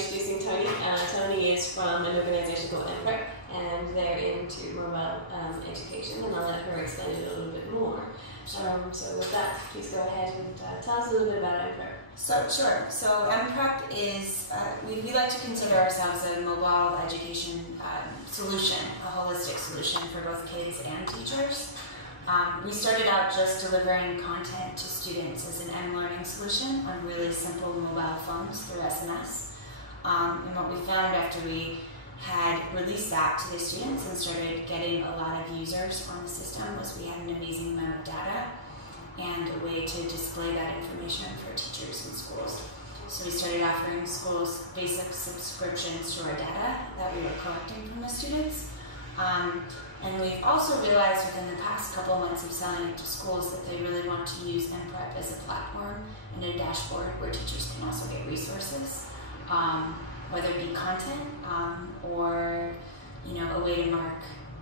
introducing Toni. Toni is from an organisation called MPrep, and they're into mobile education, and I'll let her explain it a little bit more. So with that, please go ahead and tell us a little bit about MPrep. Sure. So MPrep is, we like to consider ourselves a mobile education solution, a holistic solution for both kids and teachers. We started out just delivering content to students as an M-learning solution on really simple mobile phones through SMS. And what we found after we had released that to the students and started getting a lot of users on the system was we had an amazing amount of data and a way to display that information for teachers and schools. So we started offering schools basic subscriptions to our data that we were collecting from the students. And we've also realized within the past couple of months of selling it to schools that they really want to use MPrep as a platform and a dashboard where teachers can also get resources, whether it be content or a way to mark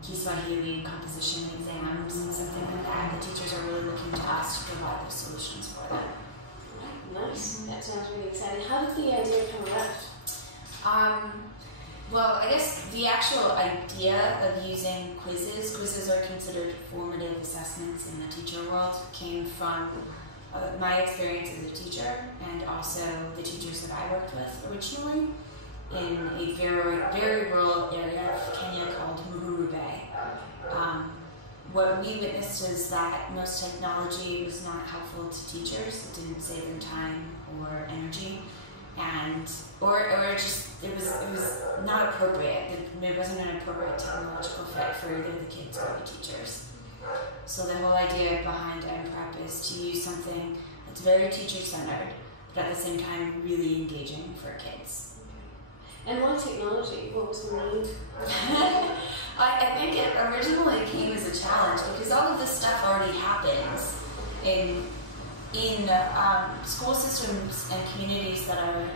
Kiswahili composition exams and something like that. The teachers are really looking to us to provide those solutions for them. Right, nice. That sounds really exciting. How did the idea come about? Well, I guess the actual idea of using quizzes are considered formative assessments in the teacher world, came from my experience as a teacher and also the teachers that I worked with originally in a very rural area of Kenya called Muhuru. What we witnessed is that most technology was not helpful to teachers. It didn't save them time or energy. Or just it was not appropriate. It wasn't an appropriate technological fit for either the kids or the teachers. So the whole idea behind MPrep is to use something that's very teacher-centered, but at the same time really engaging for kids. And why technology? What was the need? I think it originally came as a challenge because all of this stuff already happens in school systems and communities that are,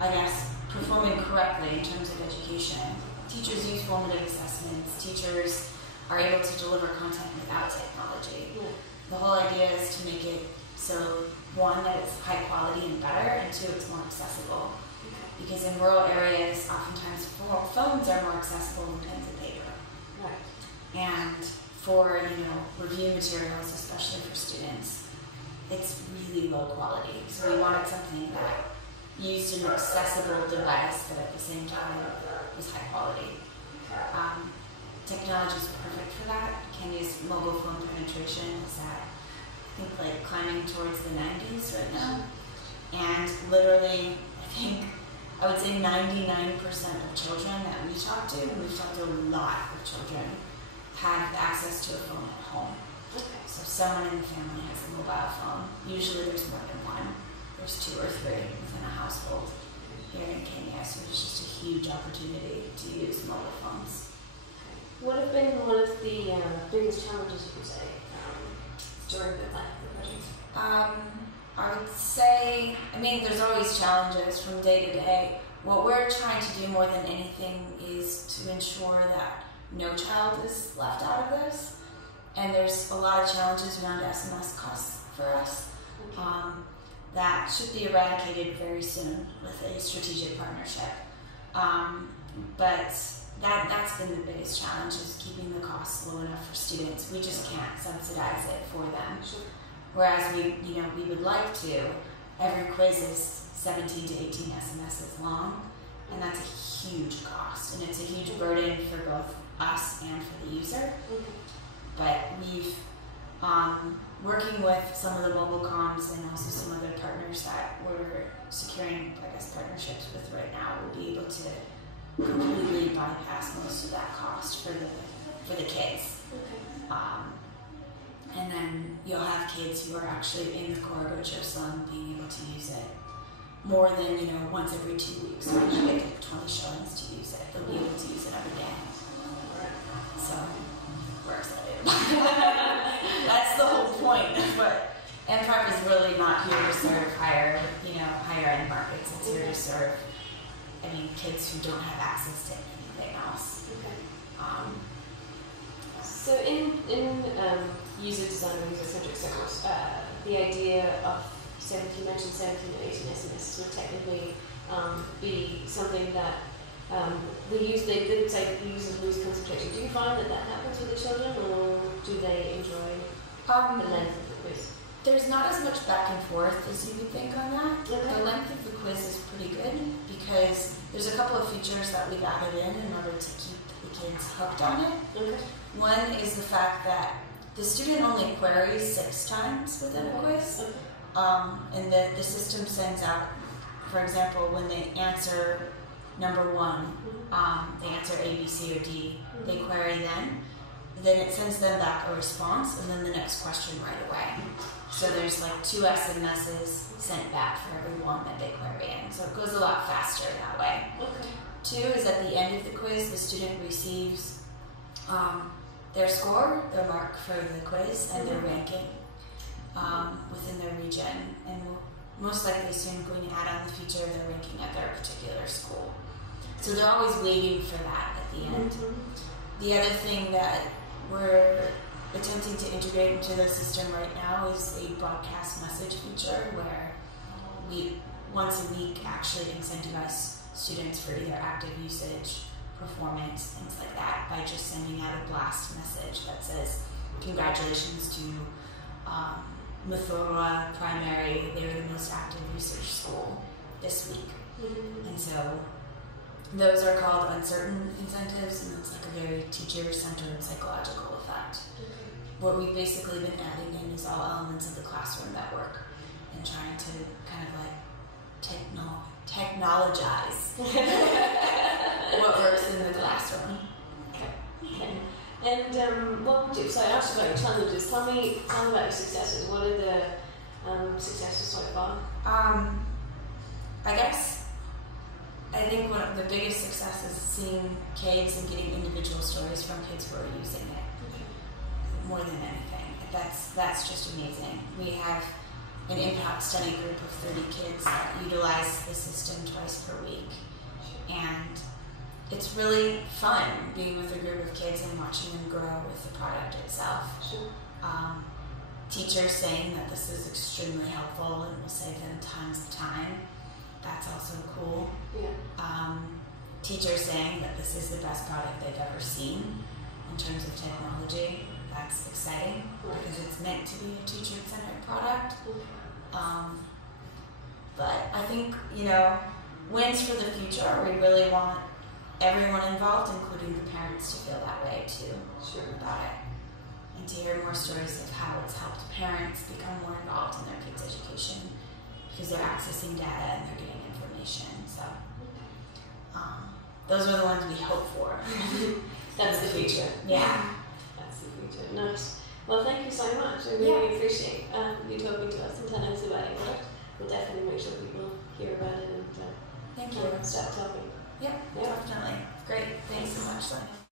I guess, performing correctly in terms of education. Teachers use formative assessments. Teachers are able to deliver content without technology. Yeah. The whole idea is to make it so, one, that it's high quality and better, and two, it's more accessible. Okay. Because in rural areas, oftentimes phones are more accessible than pens and paper. Right. And for review materials, especially for students, it's really low quality. So we wanted something that used an accessible device, but at the same time was high quality. Technology is perfect for that. Kenya's mobile phone penetration is at, I think, climbing towards the 90s right now. And literally, I would say 99% of children that we talk to, and we've talked to a lot of children, have access to a phone at home. Okay. So someone in the family has a mobile phone. Usually there's more than one. There's 2 or 3 within a household here in Kenya. So there's just a huge opportunity to use mobile phones. What have been one of the biggest challenges, you would say, during the life of the project? I would say, there's always challenges from day to day. What we're trying to do more than anything is to ensure that no child is left out of this. And there's a lot of challenges around SMS costs for us. That should be eradicated very soon with a strategic partnership. But that's been the biggest challenge, is keeping the costs low enough for students. We just can't subsidize it for them. Sure. Whereas we would like to. Every quiz is 17 to 18 SMSs long, and that's a huge cost, and it's a huge burden for both us and for the user. But we've working with some of the mobile comms and also some other partners that we're securing, partnerships with right now, we'll be able to completely bypass most of that cost for the kids. Okay. And then you'll have kids who are actually in the Korogosho slum being able to use it more than once every 2 weeks. So you get 20 shillings to use it. They'll be able to use it every day. So we're excited about it. That's the whole point. But MPrep is really not here to serve higher end markets. It's here to serve, kids who don't have access to anything else. Okay. So in user design or user-centric circles, the idea of you mentioned 17 or 18 SMS is technically be something that they could say use and lose concentration. Do you find that happens with the children, or do they enjoy the length of the quiz? There's not as much back and forth as you would think on that. Okay. The length of the quiz is pretty good because there's a couple of features that we've added in order to keep the kids hooked on it. Okay. One is the fact that the student only queries 6 times within a quiz, and the system sends out, for example, when they answer number 1, they answer A, B, C, or D, they query then it sends them back a response, and then the next question right away. So there's like 2 SMSs sent back for every one that they query in, so it goes a lot faster that way. Okay. 2 is at the end of the quiz, the student receives their score, their mark for the quiz, and their ranking within their region, and we'll most likely soon going to add on the feature of their ranking at their particular school. So they're always waiting for that at the end. The other thing that we're attempting to integrate into the system right now is a broadcast message feature where we once a week actually incentivize students for either active usage, performance, things like that, by just sending out a blast message that says, congratulations to Mathura Primary, they were the most active research school this week. And so those are called uncertain incentives, and it's like a very teacher-centered psychological effect. What we've basically been adding in is all elements of the classroom that work and trying to kind of like technologize what works in the classroom. Okay. And what would you, so I asked you about your challenges. Tell me about your successes. What are the successes so far? I think one of the biggest successes is seeing kids and getting individual stories from kids who are using it. More than anything. That's just amazing. We have an impact study group of 30 kids that utilize the system twice per week. And it's really fun being with a group of kids and watching them grow with the product itself. Sure. Teachers saying that this is extremely helpful and will save them tons of time. That's also cool. Yeah. Teachers saying that this is the best product they've ever seen in terms of technology. That's exciting because it's meant to be a teacher-centered product. But I think, wins for the future. We really want everyone involved, including the parents, to feel that way too about it. And to hear more stories of how it's helped parents become more involved in their kids' education because they're accessing data and they're getting information. So those are the ones we hope for. That's the future. Yeah. That's the future. Nice. Well, thank you so much. I really appreciate you talking to us and telling us about your product. We'll definitely make sure people hear